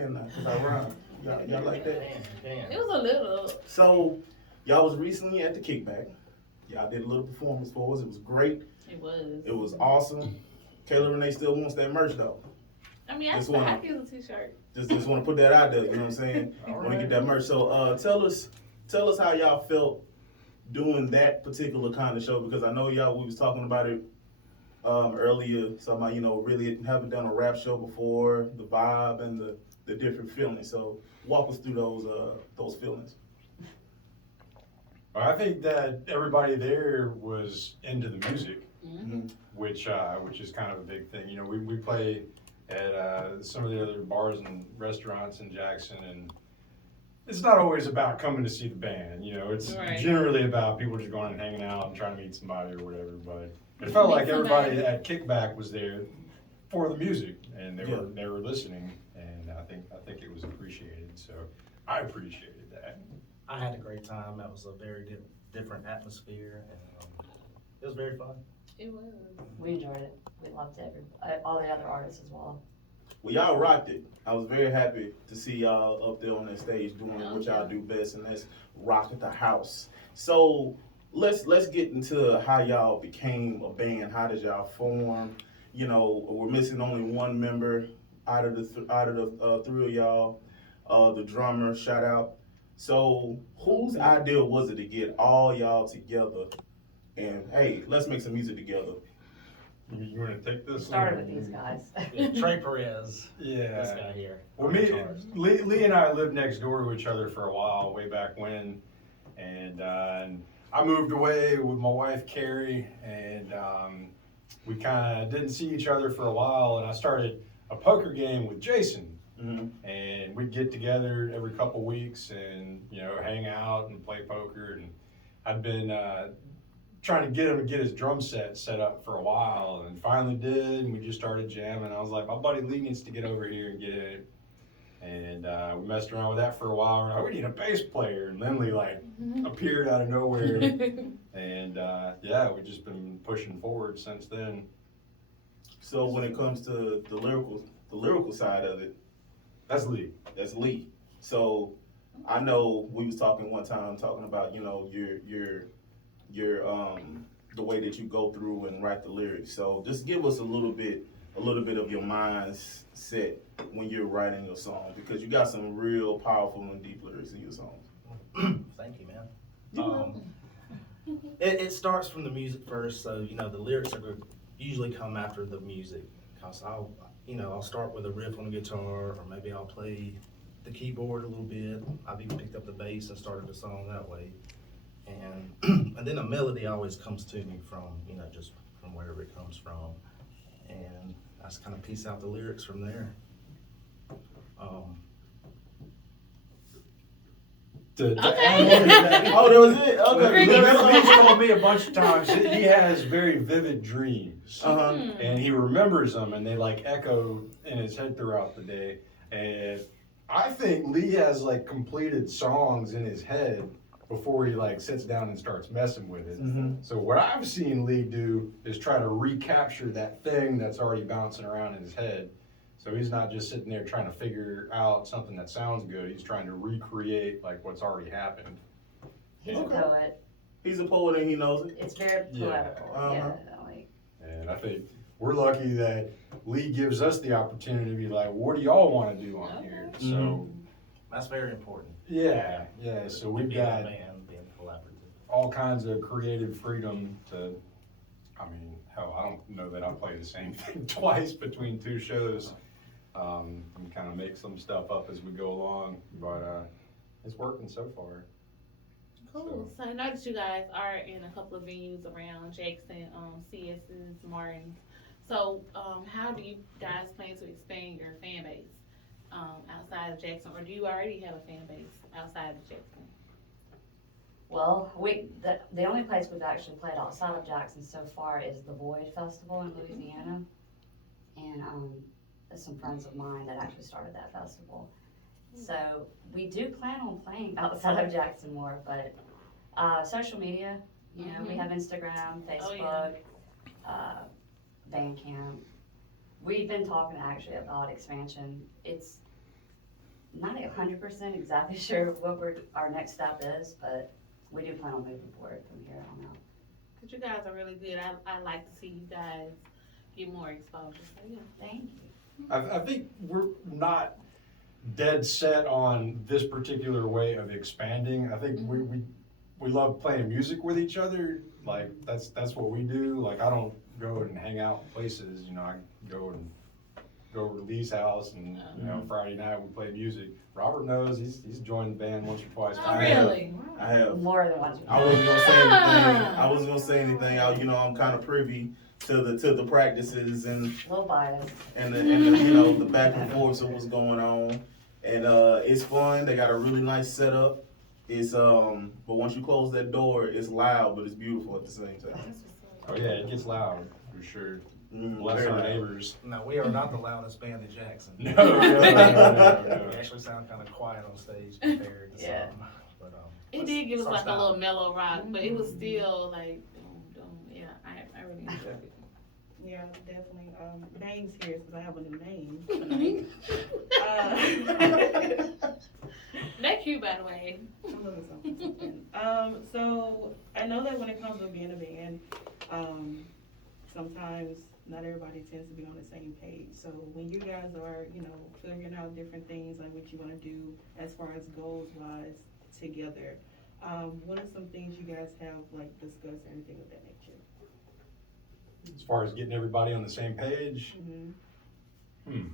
Cause I rhyme. Y'all like that? It was a little. So, y'all was recently at the Kickback. Y'all did a little performance for us. It was great. It was. It was awesome. Kayla Renee still wants that merch though. I mean, Just I wanna give a t-shirt. just want to put that out there. You know what I'm saying? Want to get that merch. So, tell us how y'all felt doing that particular kind of show because I know y'all we was talking about it earlier. So about really haven't done a rap show before, the vibe and the different feelings. So walk us through those feelings. Well, I think that everybody there was into the music, Mm-hmm. which is kind of a big thing. You know, we play at some of the other bars and restaurants in Jackson, and it's not always about coming to see the band. You know, it's Right. generally about people just going and hanging out and trying to meet somebody or whatever. But it felt like everybody at Kickback was there for the music, and they were listening, and I think it was appreciated. So I appreciated that. I had a great time. That was a very different atmosphere, and it was very fun. It was. We enjoyed it. We loved all the other artists as well. Well, y'all rocked it. I was very happy to see y'all up there on that stage doing what y'all do best, and that's rock at the house. So let's get into how y'all became a band. How did y'all form? You know, we're missing only one member out of the three of y'all. The drummer, shout out. So whose idea was it to get all y'all together and hey, let's make some music together? You want to take this? Started with these guys. Yeah, Trey Perez, Yeah. this guy here. Well, Lee and I lived next door to each other for a while, way back when, and I moved away with my wife Carrie, and we kind of didn't see each other for a while, and I started a poker game with Jason. Mm-hmm. And we'd get together every couple weeks and hang out and play poker. And I'd been trying to get him to get his drum set up for a while, and finally did. And we just started jamming. I was like, my buddy Lee needs to get over here and get it. And we messed around with that for a while. We're like, we need a bass player. And Lindley appeared out of nowhere. And we've just been pushing forward since then. So when it comes to the lyrical side of it, That's Lee. that's Lee. So I know we was talking one time talking about your the way that you go through and write the lyrics. So just give us a little bit of your mindset when you're writing your song because you got some real powerful and deep lyrics in your songs. Thank you, man. It starts from the music first, so the lyrics are usually come after the music. Cause I'll start with a riff on the guitar, or maybe I'll play the keyboard a little bit. I've even picked up the bass and started the song that way. And and then the melody always comes to me from just from wherever it comes from, and I just kind of piece out the lyrics from there. Oh, that was it. Okay. Lee's told me a bunch of times that he has very vivid dreams. Uh-huh. And he remembers them, and they echo in his head throughout the day. And I think Lee has completed songs in his head before he sits down and starts messing with it. Mm-hmm. So what I've seen Lee do is try to recapture that thing that's already bouncing around in his head. So he's not just sitting there trying to figure out something that sounds good. He's trying to recreate what's already happened. He's Okay. a poet. He's a poet and he knows it. It's very poetical. Uh-huh. Yeah. And I think we're lucky that Lee gives us the opportunity to be like, what do y'all want to do on here? Mhm. So That's very important. yeah. So we've Being a got band, being collaborative. all kinds of creative freedom to, hell, I don't know that I'll play the same thing twice between two shows. And kind of make some stuff up as we go along, but it's working so far. Cool. So I know that you guys are in a couple of venues around Jackson, CS's, Martin's. So how do you guys plan to expand your fan base outside of Jackson, or do you already have a fan base outside of Jackson? Well, the only place we've actually played outside of Jackson so far is the Void Festival in Louisiana, and there's some friends of mine that actually started that festival. So we do plan on playing outside of Jackson more, but social media, we have Instagram, Facebook, Bandcamp. We've been talking actually about expansion. It's not 100% exactly sure what our next step is, but we do plan on moving forward from here on out. Cause you guys are really good. I like to see you guys get more exposure. So yeah. Thank you. I think we're not dead set on this particular way of expanding. I think we love playing music with each other. Like that's what we do. Like I don't go and hang out in places, you know, I go to Lee's house and, you know, Friday night we play music. Robert knows, he's joined the band once or twice. Oh, really? I have. More than once. I wasn't gonna say anything. I wasn't gonna say anything. You know, I'm kind of privy to the practices and A little biased. the you know the back and forth of what's going on, and it's fun. They got a really nice setup. It's but once you close that door, it's loud, but it's beautiful at the same time. That's what's up. Oh yeah, it gets loud, for sure. Bless Very our loud. neighbors. No, we are not the loudest band in Jackson. No, no. We actually sound kind of quiet on stage compared to Yeah. some. But, It did give us our like a style. little mellow rock, but it was still like, yeah, I really enjoyed it. Yeah, definitely. Names here, since I have a new name. That cute, by the way. I'm looking something. So I know that when it comes to being a band, sometimes not everybody tends to be on the same page. So when you guys are, you know, figuring out different things like what you want to do as far as goals wise together, what are some things you guys have like discussed or anything of that nature? As far as getting everybody on the same page, Mm-hmm.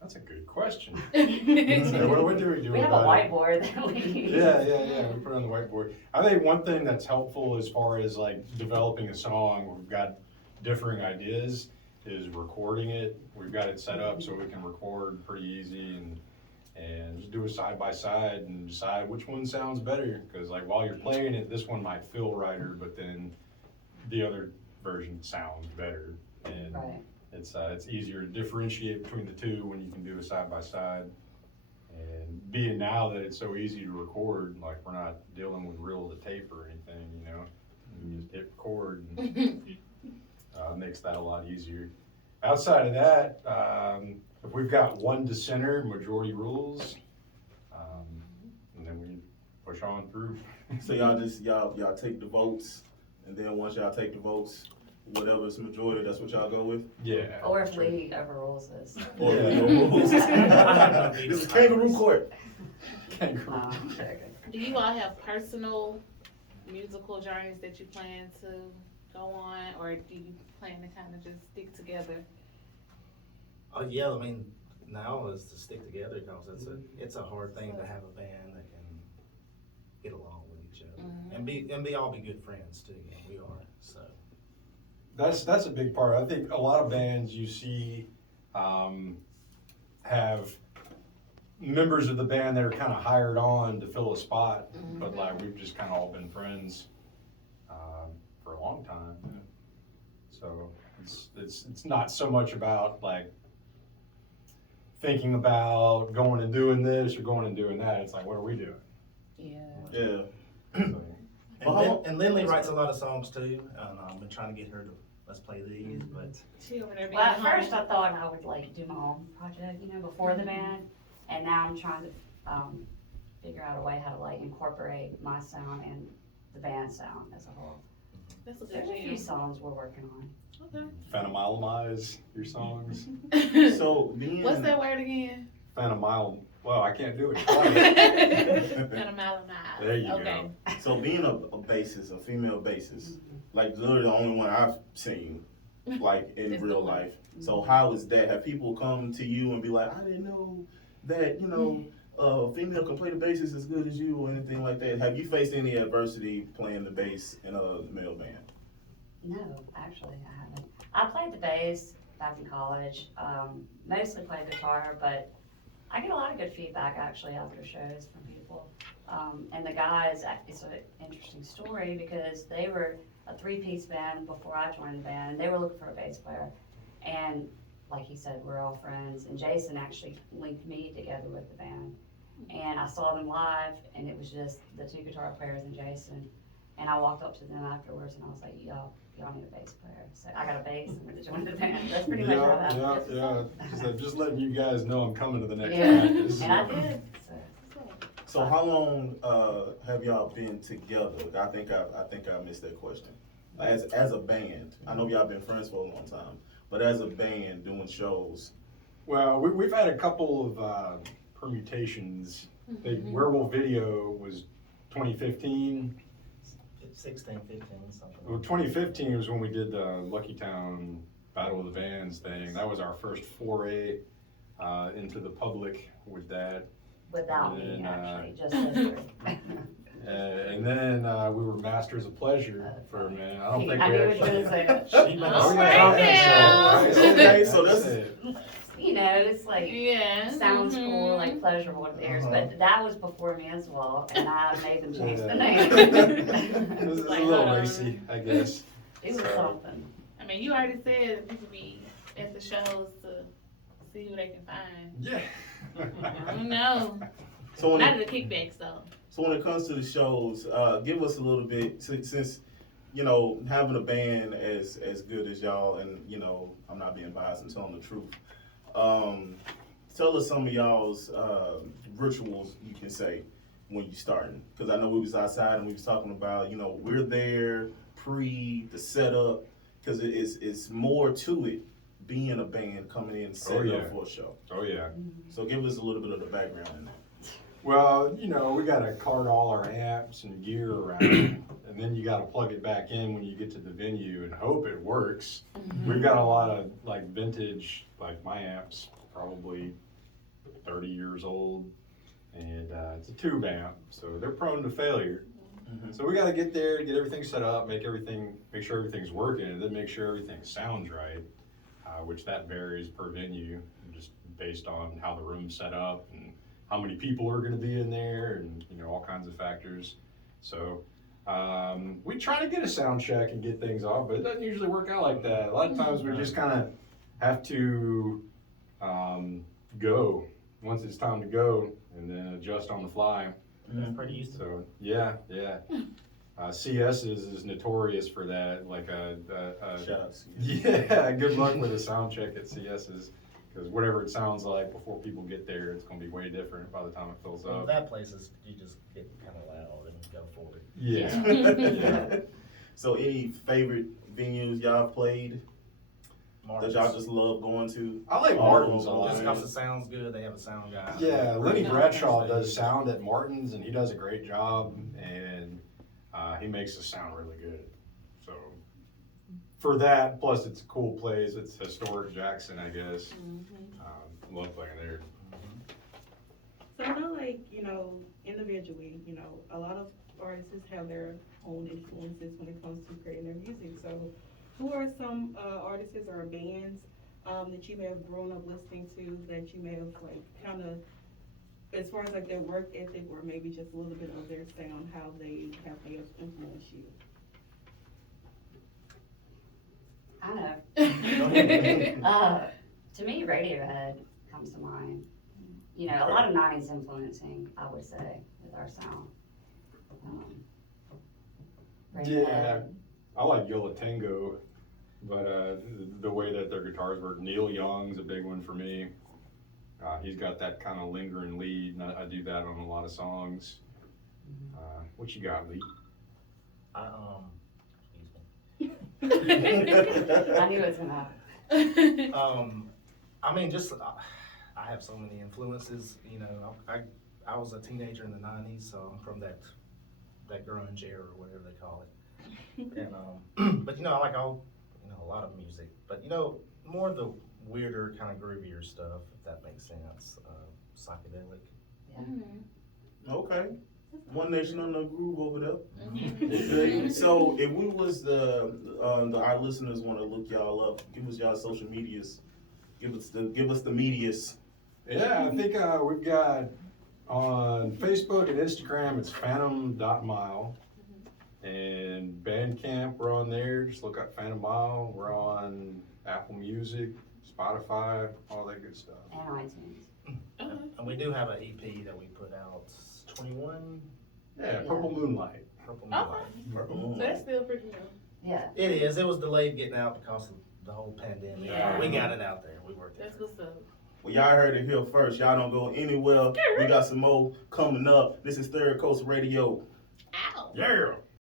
that's a good question. Yeah. So what do we do We have a about it? whiteboard that we use. Yeah, we put it on the whiteboard. I think one thing that's helpful as far as like developing a song, we've got differing ideas, is recording it. We've got it set up so we can record pretty easy and just do a side by side and decide which one sounds better. Cause like while you're playing it, this one might feel righter, but then the other version sounds better. And Right. it's easier to differentiate between the two when you can do a side by side. And being now that it's so easy to record, like we're not dealing with reel to tape or anything, you know, you just hit record and makes that a lot easier. Outside of that, if we've got one dissenter, majority rules, and then we push on through. So y'all take the votes, and then once y'all take the votes, whatever's majority, that's what y'all go with. Yeah. Or if Lee overrules us. Or Yeah. your rules. This is kangaroo court. Okay. Do you all have personal musical journeys that you plan to go on, or do you plan to kind of just stick together? Yeah, I mean, now is to stick together because it's a hard thing to have a band that can get along with each other and all be good friends too. And we are so. That's a big part. I think a lot of bands you see have members of the band that are kind of hired on to fill a spot, but like we've just kind of all been friends for a long time. So it's not so much about like thinking about going and doing this or going and doing that. It's like, what are we doing? Yeah. Yeah. So, And Lindley writes a lot of songs too, and I've been trying to get her to let's play these, but She over there being Well, at home. first I thought I would like do my own project, you know, before the band, and now I'm trying to figure out a way how to like incorporate my sound and the band sound as a whole. That's a good There's a few jam. songs we're working on. Phantomilemize your songs. Okay. So being What's that word again? Well, I can't do it twice. Phantomilemize. There you Okay. So being a bassist, a female bassist, like literally the only one I've seen, like in It's real the one. life. So how is that? Have people come to you and be like, I didn't know that, you know, a female can play the bass as good as you or anything like that? Have you faced any adversity playing the bass in a male band? No, actually, I haven't. I played the bass back in college, mostly played guitar, but I get a lot of good feedback actually after shows from people. And the guys, it's an interesting story because they were a three-piece band before I joined the band, and they were looking for a bass player. And like he said, we're all friends, and Jason actually linked me together with the band. And I saw them live, and it was just the two guitar players and Jason. And I walked up to them afterwards and I was like, y'all need a bass player. So I got a bass, I'm gonna join the band. That's pretty much how that happened. Yeah. Just letting you guys know I'm coming to the next Yeah, practice. and I did, so. So how long have y'all been together? I think I missed that question. As a band, I know y'all been friends for a long time, but as a band doing shows. Well, we've had a couple of permutations. The Werewolf Video was 2015. 16, 15, something. Well, 2015 was when we did the Lucky Town Battle of the Bands thing. That was our first foray into the public with that. Without And me, then, actually, just us three. And then we were Masters of Pleasure for a minute. I don't think I we knew you were actually. gonna say that. She Oh, must right have now. Okay, so that's You know, it's like, Yeah. sounds Mhm. cool, like pleasurable to theirs, but that was before me as well, and I made them change the Yeah. name. It was a Like, little hold on. racy, I guess. It was something. I mean, you already said people be at the shows to see who they can find. Yeah. I don't know. so when Not it, the kickbacks though. so when it comes to the shows, give us a little bit since having a band as good as y'all, and I'm not being biased, I'm telling the truth. Tell us some of y'all's rituals, you can say, when you starting, because I know we was outside and we was talking about we're there the setup, because it's more to it being a band coming in setting yeah. up for a show. Oh, yeah. So give us a little bit of the background in that. Well, we gotta cart all our amps and gear around, and then you gotta plug it back in when you get to the venue and hope it works. We've got a lot of like vintage, like my amps, probably 30 years old, and it's a tube amp, so they're prone to failure. Mhm. So we gotta get there, get everything set up, make sure everything's working, and then make sure everything sounds right, which that varies per venue, just based on how the room's set up and how many people are gonna be in there, and all kinds of factors. So we try to get a sound check and get things off, but it doesn't usually work out like that. A lot of times we just kind of have to go once it's time to go, and then adjust on the fly. That's pretty used to. So yeah. CS's is notorious for that. Like Shots. yeah, good luck with a sound check at CS's, because whatever it sounds like before people get there, it's gonna be way different by the time it fills Well, up. that place is, you just get kind of loud and go for it. Yeah. So any favorite venues y'all played that Martin's. y'all just love going to? I like Martin's a lot. Just because it sounds good, they have a sound guy. Yeah, Lenny Bradshaw does sound at Martin's, and he does a great job, and he makes us sound really good. So for that, plus it's a cool place. It's historic Jackson, I guess. Love playing there. So I know, like, individually, a lot of artists have their own influences when it comes to creating their music. So who are some artists or bands that you may have grown up listening to, that you may have, like, kind of, as far as, like, their work ethic or maybe just a little bit of their sound, how they have may have influenced you? I know. To me, Radiohead comes to mind. A lot of 90s influencing, I would say, with our sound. Yeah, I like Yo La Tengo, but the way that their guitars work. Neil Young's a big one for me. He's got that kind of lingering lead, and I do that on a lot of songs. What you got, Lee? Excuse me. I knew it was gonna happen. I mean, I have so many influences. I was a teenager in the '90s, so I'm from that grunge era or whatever they call it. And but I like all a lot of music, but more of the weirder kind of groovier stuff, if that makes sense. Psychedelic. Okay. One Nation on the Groove over there. Mm-hmm. Okay, so if we was our listeners want to look y'all up, give us y'all social medias, give us the medias. Yeah, I think we've got on Facebook and Instagram, it's phantom.mile. And Bandcamp, we're on there. Just look up Phantom Mile. We're on Apple Music, Spotify, all that good stuff. And iTunes. And we do have an EP that we put out, 21. Yeah, Purple Moonlight. Purple Okay. Moonlight. Purple So Moonlight. that's still pretty new. Yeah. It is. It was delayed getting out because of the whole pandemic. Yeah. We got it out there. We worked it That's through. what's up. Well, y'all heard it here first. Y'all don't go anywhere. We got some more coming up. This is Third Coast Radio. Ow. Yeah.